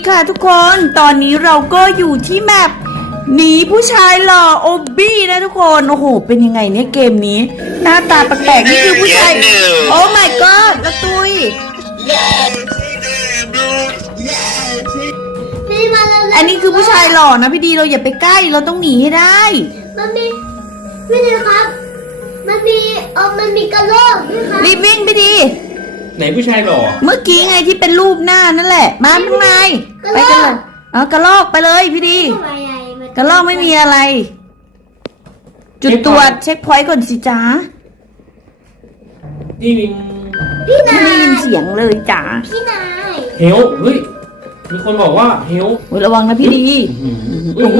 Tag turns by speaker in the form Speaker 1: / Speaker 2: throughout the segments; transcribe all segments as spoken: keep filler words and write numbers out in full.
Speaker 1: ค่ะทุกคนตอนนี้เราก็อยู่ที่แมปหนีผู้ชายหล่อโอบี้นะทุกคนโอ้โหเป็นยังไงเนี่ยเกมนี้หน้าตาแปลกๆนี่คือผู้ชายโอ้ my god ละตุยอันนี้คือผู้ชายหล่อนะพี่ดีเราอย่าไปใกล้เราต้องหนีให้ได้
Speaker 2: มันมีพี่ดีครับมันมีเออมันมีกระโหลกด้วยครับ
Speaker 1: รีบวิ่งพี่ดี
Speaker 3: ไหนผู้ชายหล่อ
Speaker 1: เมื่อกี้ไงที่เป็นรูปหน้านั่นแหละมาข้างในไปกันเลยเอากระลอกไปเลยพี่ดีกระลอกไม่มีอะไรจุดตรวจเช็คพอยต์ก่อนสิจ้า
Speaker 3: นี่มี
Speaker 2: พี่นาย
Speaker 1: ไม่ได้ยินเสียงเลยจ้า
Speaker 2: พี่นาย
Speaker 3: เฮลเฮ้ยมีคนบอกว่าเฮล
Speaker 1: ระวังนะพี่ดีโอ้โห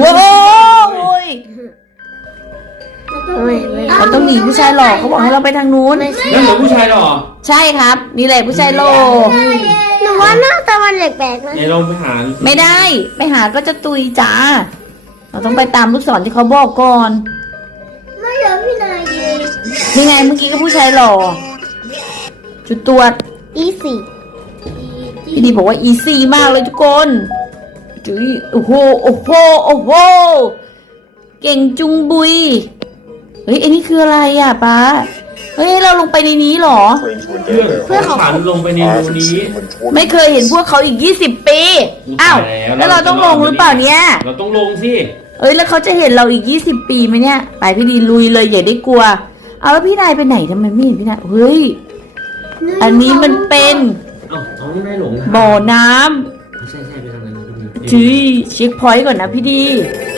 Speaker 1: เราต้องหนีผู้ชายหล่อเขาบอกให้เราไปทางนู้น
Speaker 3: นั่นเหรอผู้ชายหล่อ
Speaker 1: ใช่ครับนี่แหละผู้ชายหล่อ
Speaker 2: หนูว่าหน้าตามันแปลกๆนะ
Speaker 3: เดี๋ยวเราไปหา
Speaker 1: ไม่ได้ไปหาก็จะตุยจ้าเราต้องไปตามลูกศรที่เขาบอกก่อน
Speaker 2: ไม่เหรอพี่นายดี
Speaker 1: นี่ไงเมื่อกี้ก็ผู้ชายหล่อจุดตรวจ
Speaker 2: easy
Speaker 1: พี่ดีบอกว่า easy มากเลยทุกคนจุ๊ยโอ้โหโอ้โหโอ้โหเก่งจุงบุยเฮ้ยอันนี้คืออะไรอ่ะป้าเฮ้ยเราลงไปในนี้หรอ
Speaker 3: เพื่อเขาผ่านลงไปในรูนี้
Speaker 1: ไม่เคยเห็นพวกเขาอีกยี่สิบปีอ้าวแล้วเราต้องลงหรือเปล่าเนี่ย
Speaker 3: เราต้องลงสิ
Speaker 1: เอ้ยแล้วเขาจะเห็นเราอีกยี่สิบปีไหมเนี่ยไปพี่ดีลุยเลยอย่าได้กลัวเอาแล้วพี่นายไปไหนทำไมไม่เห็นพี่นายเฮ้ยอันนี้มันเป็นบ่อน้ำ
Speaker 3: ใช่ใช่ไปทางนั้น
Speaker 1: จีเช็คพอยต์ก่อนนะพี่ดี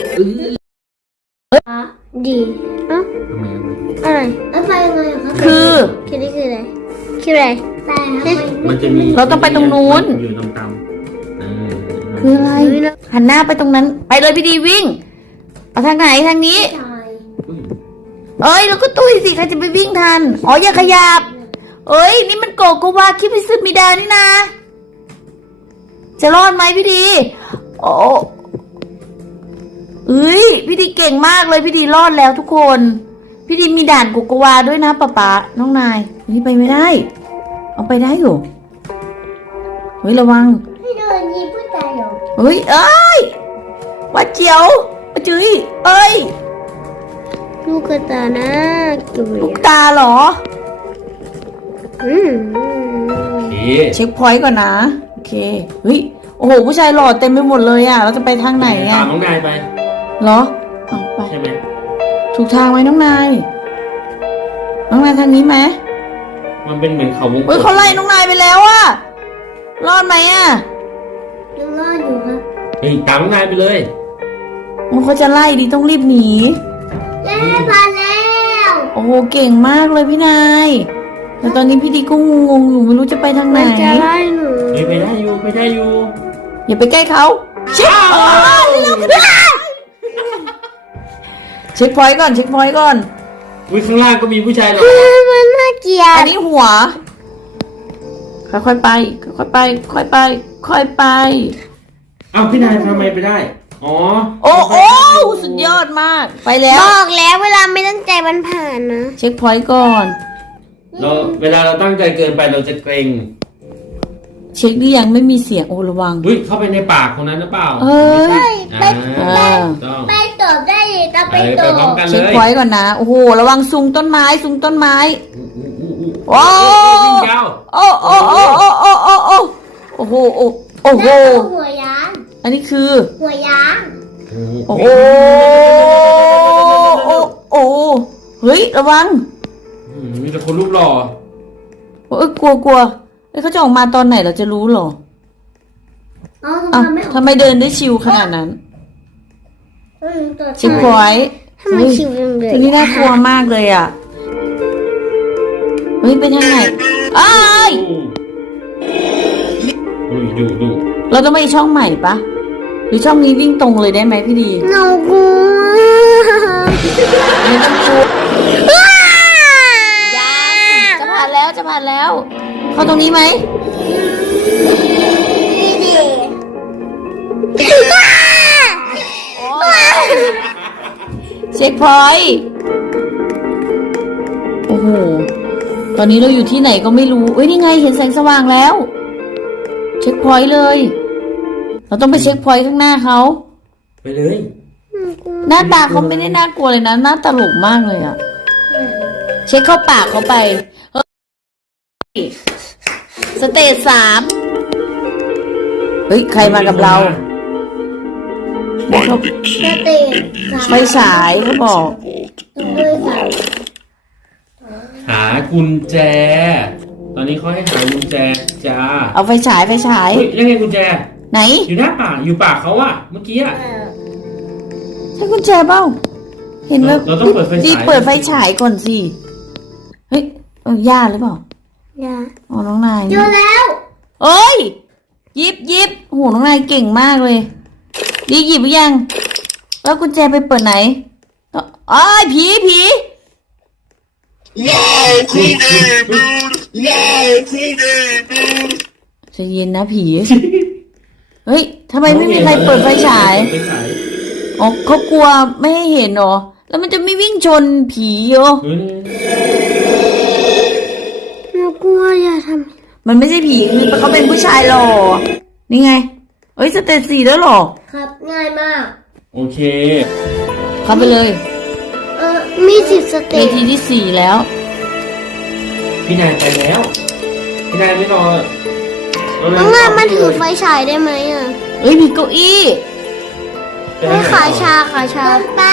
Speaker 2: ดีอ่ะอะไรอะไรยังไงครับ
Speaker 1: คือ
Speaker 2: คือนี่คืออะไรคืออะไร
Speaker 3: มันจะมี
Speaker 1: เราต้องไปตรงนู้น
Speaker 3: อยู่ตรงๆ
Speaker 1: คืออะไรหันหน้าไปตรงนั้นไปเลยพี่ดีวิ่งเอาทางไหนทางนี้เอ้ยแล้วก็ตุ้ยสิใครจะไปวิ่งทันอ๋ออย่าขยับเอ้ยนี่มันโกโกวาคิมิซึมิดานี่นะจะรอดไหมพี่ดีโอ้เอ้ยพี่ดีเก่งมากเลยพี่ดีรอดแล้วทุกคนพี่ดีมีด่านโกโกวาด้วยนะป๊าป๊าน้องนายนี่ไปไม่ได้เอาไปได้อยู่เฮ้ยระวัง
Speaker 2: ให้เดินยิงผู้ตายหรอ
Speaker 1: เฮ้ยเอ้ยว่าเจียวว่าจุ้ยเอ้ย
Speaker 2: ลูกตานะจุ้ย
Speaker 1: ลูกตาเหรอ
Speaker 2: อืม
Speaker 1: เช็คพอยต์ก่อนนะโอเคเฮ้ยโอ้โหผู้ชายหล่อเต็มไปหมดเลยอ่ะเราจะไปทางไหนอ่ะ
Speaker 3: ตามน้องนายไป
Speaker 1: เหรอเอาไป
Speaker 3: ใช่ไหม
Speaker 1: ถูกทางไหมน้องนายน้องนายทางนี้ไหม
Speaker 3: มันเป็นเหมือนเขาวง
Speaker 1: เฮ้ยเขาไล่น้องนายไปแล้วอ่ะรอดไหมอ่ะ
Speaker 2: ยังรอดอยู่ครับ
Speaker 3: เฮ้ยตามน้องนายไปเลย
Speaker 1: มันเขาจะไล่ดิต้องรีบหนี
Speaker 2: แล้วผ่านแล้ว
Speaker 1: โอ้โหเก่งมากเลยพี่นายแต่ตอนนี้พี่ดีก็งงอยู่ไม่รู้จะไปทางไหน
Speaker 2: จะไล่หนู
Speaker 3: ไปได้อยู่ไปได้อยู่
Speaker 1: อย่าไปใกล้เขาเช็คเช็คพอยต์ก่อนเช็คพอยต์ก่อน
Speaker 3: อุ้ยข้างล่างก็มีผู้ชายหรอ
Speaker 2: มันน่าเกลียด
Speaker 1: อันนี้หัวค่อยๆไปค่อยๆไปค่อยๆไปค่อยไป
Speaker 3: อ้าวพี่นายทำไมไปได้อ๋อ
Speaker 1: โอ้โอ้สุดยอดมากไปแล้ว
Speaker 2: บอกแล้วเวลาไม่ตั้งใจมันผ่านนะ
Speaker 1: เช็คพอยต์ก่อน
Speaker 3: เราเวลาเราตั้งใจเกินไปเราจะเกรง
Speaker 1: เช็คดิยังไม่มีเสียงโอ้ระวัง
Speaker 3: อุ้ยเข้าไปในปากคนนั้นหรือเปล่า
Speaker 1: เอ้ย
Speaker 2: ไปไปตบได้จะไปตบ
Speaker 1: เช็คพอยต์ก่อนนะโอ้โหระวังซุงต้นไม้ซุงต้นไม้โอ้โอ้โอ้โอ้โอ้โอ้โอ้โอ้โอ้โหโอ้โอ้โห
Speaker 2: หัวยาง
Speaker 1: อันนี้คือ
Speaker 2: หัวยาง
Speaker 1: โอ้โหโอ้โอ้เฮ้ยระวัง
Speaker 3: มีแต่คนรูปหล่อ
Speaker 1: เอ้ยกลัวกลัวเอ้ยเขาจะออกมาตอนไหนเราจะรู้หรออ้าวทำไมเดินได้ชิวขนาดนั้นชิวพอยต์
Speaker 2: ทำไมชิวจังเลย
Speaker 1: ทีนี้น่ากลัวมากเลยอ่ะเฮ้ยเป็นทางไหนอ้าย
Speaker 3: ดูดู
Speaker 1: เราต้องไปช่องใหม่ปะหรือช่องนี้วิ่งตรงเลยได้ไหมพี่ดี
Speaker 2: หนูกลัว
Speaker 1: ไม่ต้องกลัวจะผ่านแล้วจะผ่านแล้วเข้าตรงนี้ไหมเช็คพอยต์โอ้โหตอนนี้เราอยู่ที่ไหนก็ไม่รู้เอ้ยนี่ไงเห็นแสงสว่างแล้วเช็คพอยต์เลยเราต้องไปเช็คพอยต์ข้างหน้าเขา
Speaker 3: ไปเลย
Speaker 1: หน้าตาเขาไม่ได้น่ากลัวเลยนะหน้าตลกมากเลยอะเช็คเข้าปากเขาไปเฮ้ยสเตจสามเฮ้ยใครมากับเรา
Speaker 4: Find the key and use
Speaker 1: ไฟฉายเขาบอก
Speaker 2: ด้วยสาม
Speaker 3: หากุญแจ ตอนนี้เขาให้หากุญแจจ้า
Speaker 1: เอาไฟฉายไฟฉาย
Speaker 3: เฮ้ยยังไงกุญแจ
Speaker 1: ไหน
Speaker 3: อยู่หน้าปากอยู่ปากเขาอะเมื่อกี้อะ
Speaker 1: ใช่กุญแจเปล่าเห็นไหม
Speaker 3: เราต้องเปิดไฟฉาย
Speaker 1: ดีเปิดไฟฉายก่อนสิเฮ้ยเออย่าหรือเปล่า
Speaker 2: อย่า
Speaker 1: อ๋อน้องนาย
Speaker 2: เจอแล้ว
Speaker 1: เอ้ยยิบยิบโหน้องนายเก่งมากเลยดีหยิบหรือยังแล้วกุญแจไปเปิดไหนอ้ายผีผี
Speaker 4: Wow, cool game, dude! Wow, cool game, dude!
Speaker 1: ใจเย็นนะผี เฮ้ยทำไมไม่มีใครเปิดไฟฉาย
Speaker 3: ไฟฉาย
Speaker 1: อ๋อเขากลัวไม่ให้เห็นเหรอ แล้วมันจะไม่วิ่งชนผีเหรอ
Speaker 3: เฮ้ย
Speaker 2: หนูกลัวอย่าท
Speaker 1: มันไม่ใช่ผีคือเขาเป็นผู้ชายหล่อนี่ไงเอ้ยสเตจสี่แล้วเหรอ
Speaker 2: ำครับง่ายมาก
Speaker 3: โอเค
Speaker 1: เข้าไปเลย
Speaker 2: เออมีสิบส
Speaker 1: เว
Speaker 2: เต็ป
Speaker 1: ทีที่สี่แล้ว
Speaker 3: พี่นายไปแล้ว พี่นายไม่รอเร
Speaker 2: น้องงานมันถือไฟฉายได้ไหมอ่ะ
Speaker 1: เอ้ยมีเก้าอี้
Speaker 3: ไป
Speaker 2: ไม่
Speaker 3: ทงไหน
Speaker 2: ขายชาขายชาไป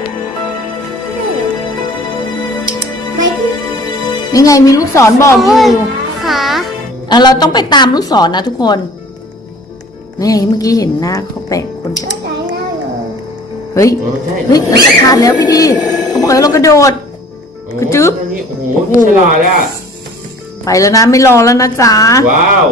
Speaker 2: ไปที่
Speaker 1: นี่ไงมีลูกศรบอกอยู่
Speaker 2: ขา
Speaker 1: อ่ะเราต้องไปตามลูกศรนะทุกคนนี่ไงเมื่อกี้เห็นหน้าเขาแปลกคนจะ
Speaker 2: ใจได้เลย
Speaker 1: เฮ้ย
Speaker 3: เออใช่
Speaker 1: เฮ้ยเราจะผ่านแล้วพี่ดีเขาบอกให้เรากระโดด
Speaker 3: โอ้
Speaker 1: กระจึ๊บ
Speaker 3: โอ้โหพี่ฉลาดอะ
Speaker 1: ไปแล้วนะไม่รอแล้วนะจ๊ะ
Speaker 3: ว้าว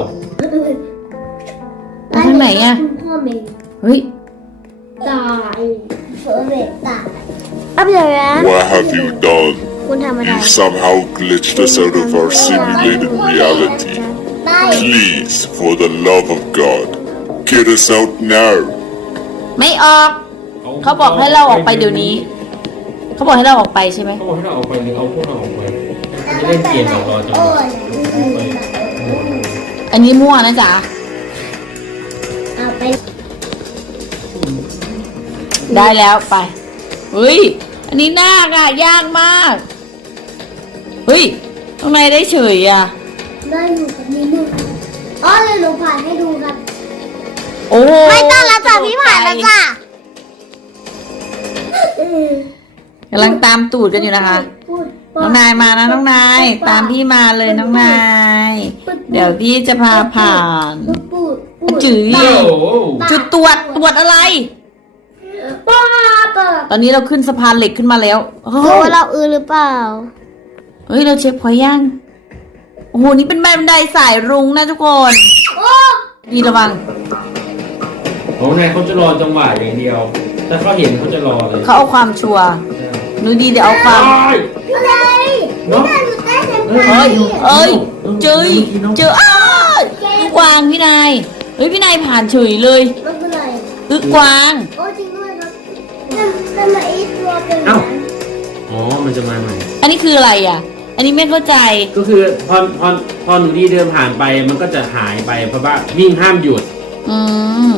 Speaker 1: ไปทางไหนอ่ะ
Speaker 2: คุณพ่อเมย์
Speaker 1: เฮ้ย
Speaker 2: ตายเฟอร์เมย์ตายอัพเดทแล้ว
Speaker 4: What have you done?
Speaker 2: คุณทำอะไร
Speaker 4: You somehow glitched us out of our simulated reality.
Speaker 2: ไป
Speaker 4: Please, for the love of God, get us out now.
Speaker 1: ไม่ออก เขาบอกให้เราออกไปเดี๋ยวนี้ เขาบอกให้เราออกไปใช่ไหม
Speaker 3: เขาบอกให้เราออกไปหรือเอาพวกเราออกไปจะเล่นเกมของเราจะ
Speaker 2: โอ้ย
Speaker 1: อันนี้มั่วนะจ๊ะ
Speaker 2: เอาไป
Speaker 1: ได้แล้วไป เฮ้ย อันนี้น่ากอะยากมาก เฮ้ยทำไมได้เฉยอะ
Speaker 2: ได้อยู่กับนี่นู่นอ๋อเลยหนูผ่านให้ดูครับ
Speaker 1: โอ้โห
Speaker 2: ไม่ต้องแล้วจ้ะพี่ผ่านแล้วจ้ะ
Speaker 1: กำลังตามตูดกันอยู่นะคะ
Speaker 2: พูด
Speaker 1: น้องนายมานะน้องนาย ตามพี่มาเลยน้องนาย เดี๋ยวพี่จะพาผ่าน
Speaker 2: พูดพูดพูด
Speaker 1: จื๋อ
Speaker 3: โอ้โห
Speaker 1: จุดตรวจตรวจอะไร
Speaker 2: ป้าป้า
Speaker 1: ตอนนี้เราขึ้นสะพานเหล็กขึ้นมาแล้วโอ้โห
Speaker 2: ดูว่าเราอือหรือเปล่า
Speaker 1: เฮ้ยเราเช็คพอยต์ยัง โอ้โหนี่เป็นบันไดสายรุ้งนะทุกคน
Speaker 2: โอ้
Speaker 1: ดีระวัง
Speaker 3: ของนายเขาจะรอจังหวะอย่างเดียว ถ้าเขาเห็นเขาจะรอเลย
Speaker 1: เขาเอาความชัวร์ดูดีเดี๋ยวเอาความ
Speaker 2: อะไร
Speaker 3: เนาะ
Speaker 2: แม่หนูเต้นเต็ม
Speaker 1: เอ้ย
Speaker 2: ที่
Speaker 1: เอ้ย เจอเจออ้าวอึกวางพี่นาย เฮ้ยพี่นายผ่านเฉยเลย
Speaker 2: มันเป็นอะไร
Speaker 1: อึกวาง
Speaker 2: โอ้จริงด้วยครับแต่แต่ละอีตัวเป็น
Speaker 3: เอ้า อ๋อ มันจะมาใหม่
Speaker 1: อันนี้คืออะไรอ่ะ อันนี้ไม่เข้าใจ
Speaker 3: ก็คือพอพอพอหนูดีเดินผ่านไปมันก็จะหายไปเพราะว่าวิ่งห้ามหยุด
Speaker 1: อืม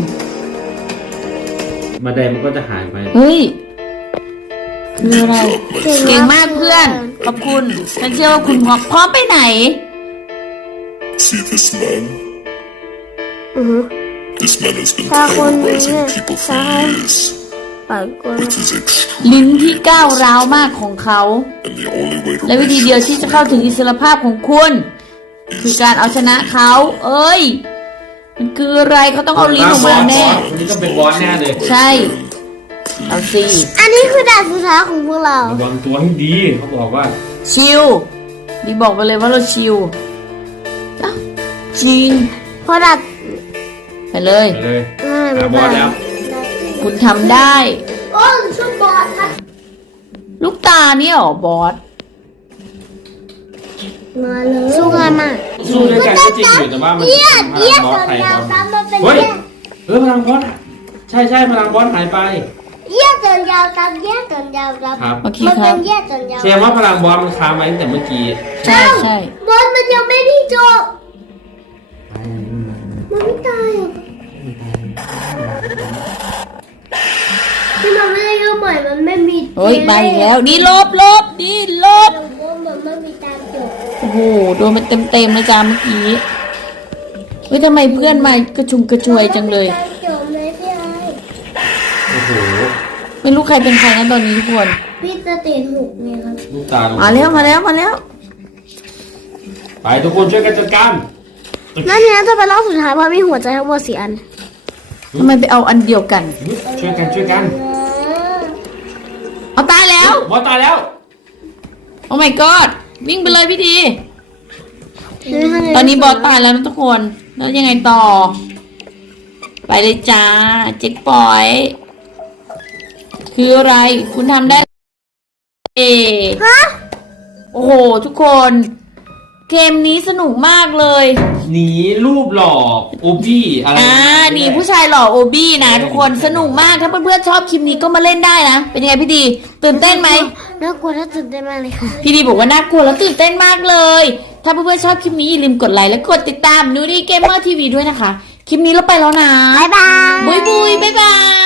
Speaker 3: บันไดมันก็จะหายไป
Speaker 1: เฮ้ย คืออะไร เก่งมากเพื่อน ขอบคุณ ฉันเชื่อว่าคุณพร้อมพร้อมไปไหน
Speaker 4: See this man?
Speaker 2: อือฮึ
Speaker 4: This man has been
Speaker 2: Sa akin
Speaker 4: terrorizing
Speaker 2: yun.
Speaker 4: people for
Speaker 2: Sa akin.
Speaker 4: years
Speaker 2: ปล่อยกลัว
Speaker 4: with his extreme
Speaker 1: ลิ้นที่ก้าวร้าวมากของเขา
Speaker 4: and the only way to
Speaker 1: และวิธีเดียวที่จะเข้าถึงอิสรภาพของคุณ คือการเอาชนะเขา เอ้ย มันคืออะไรเขาต้องเอาลิ้นออกมาแน่
Speaker 3: คนนี้ต้องเป็นบอสแน่เลย
Speaker 1: ใช่ เอาสิ
Speaker 2: อันนี้คือด่านสุดท้ายของพวกเรา
Speaker 3: ระวังตัวให้ดีเขาบอกว่า
Speaker 1: ชิลดีบอกไปเลยว่าเราชิลอ้าวจริง
Speaker 2: เพราะด่าน
Speaker 1: ไปเลย
Speaker 3: ไปเลย
Speaker 2: เออ
Speaker 3: หาบอสแล้ว
Speaker 1: คุณทำได้
Speaker 2: โอ้ชุดบอสครับ
Speaker 1: ลูกตาเนี่ยเหรอบอส
Speaker 2: มาเลยสู้งานมาก
Speaker 3: สู้ด้วยกันก็จริงอยู่แต่ว่ามัน
Speaker 2: เยี่ยด
Speaker 3: พ
Speaker 2: เยี่ย
Speaker 3: ลั
Speaker 2: ด
Speaker 3: งบอส
Speaker 2: จน
Speaker 3: ใคร
Speaker 2: ยา
Speaker 3: บ
Speaker 2: ว
Speaker 3: อส
Speaker 2: ตามมาเป็น
Speaker 3: เฮ้ย
Speaker 2: เยี่ยด
Speaker 3: เออพลังบอสใช่ใช่พลังบอสหายไป
Speaker 2: เยี่ยดจนยาวตามเยี่ยดจนยาวตาม
Speaker 3: ครับ
Speaker 1: โอเค
Speaker 2: มัน
Speaker 1: ค
Speaker 2: เป็
Speaker 1: รับ
Speaker 2: นเยี่ยดจนยาว
Speaker 3: แสดงว่าพลังบอสมันค้างไว้ตั้งแต่เมื่อกี้
Speaker 1: ใช่ใช่
Speaker 2: บอสมันยังไม่ได้จบมันไม่ตายหรอที่มันไม่ได้ก็เหมือนมันไม่มี
Speaker 1: เฮ้ยมาอีกแล้วดีลบลบดีลบ
Speaker 2: มันไม่มีตามจบ
Speaker 1: โอ้โหโดนมันเต็มๆเลยจ้าเมื่อกี้เฮ้ยทำไมเพื่อนมากระชุมกระชวยจังเลย
Speaker 2: ตามจบเลยพี่ไอ
Speaker 3: โอ้โห
Speaker 1: ไม่รู้ใครเป็นใครนะตอนนี้ทุกคน
Speaker 2: พี่สเตนหกไงครับ
Speaker 3: ลูกตาลง
Speaker 1: มาแล้วมาแล้วมาแล้ว
Speaker 3: ไปทุกคนช่วยกันจัดการ
Speaker 2: นั่นเนี่ยจะเป็นรอบสุดท้ายเพราะมีหัวใจทั้งหมดสี่อัน
Speaker 1: ทำไมไปเอาอันเดียวกัน
Speaker 3: ช่วยกันช่วยกัน
Speaker 1: เอาตายแล้ว
Speaker 3: บอสตายแล้ว
Speaker 1: โอ้ my god วิ่งไปเลยพี่ดี ตอนนี้บอสตายแล้วนะทุกคน แล้วยังไงต่อ ไปเลยจ้าเจ็คปอยต์คืออะไรคุณทำได้เอ
Speaker 2: ฮะ
Speaker 1: โอ้โห ทุกคน เกมนี้สนุกมากเลย
Speaker 3: หนีรูปหลอกโอบี้อะไร
Speaker 1: อ่านี่ผู้ชายหล่อโอบี้นะทุกคนสนุกมากถ้าเพื่อนๆชอบคลิปนี้ก็มาเล่นได้นะ เป็นยังไงพี่ดี ตื่นเต้นไหม
Speaker 2: น่ากลัวและตื่นเต้นมากเลยค่ะ
Speaker 1: พี่ดีบอกว่าน่ากลัวแล้วตื่นเต้นมากเลย ถ้าเพื่อนๆชอบคลิปนี้อย่าลืมกดไลค์และกดติดตามนูดี้เกมเมอร์ทีวีด้วยนะคะ คลิปนี้เราไปแล้วนะ
Speaker 2: บ๊ายบาย
Speaker 1: บุยบุยบ๊ายบาย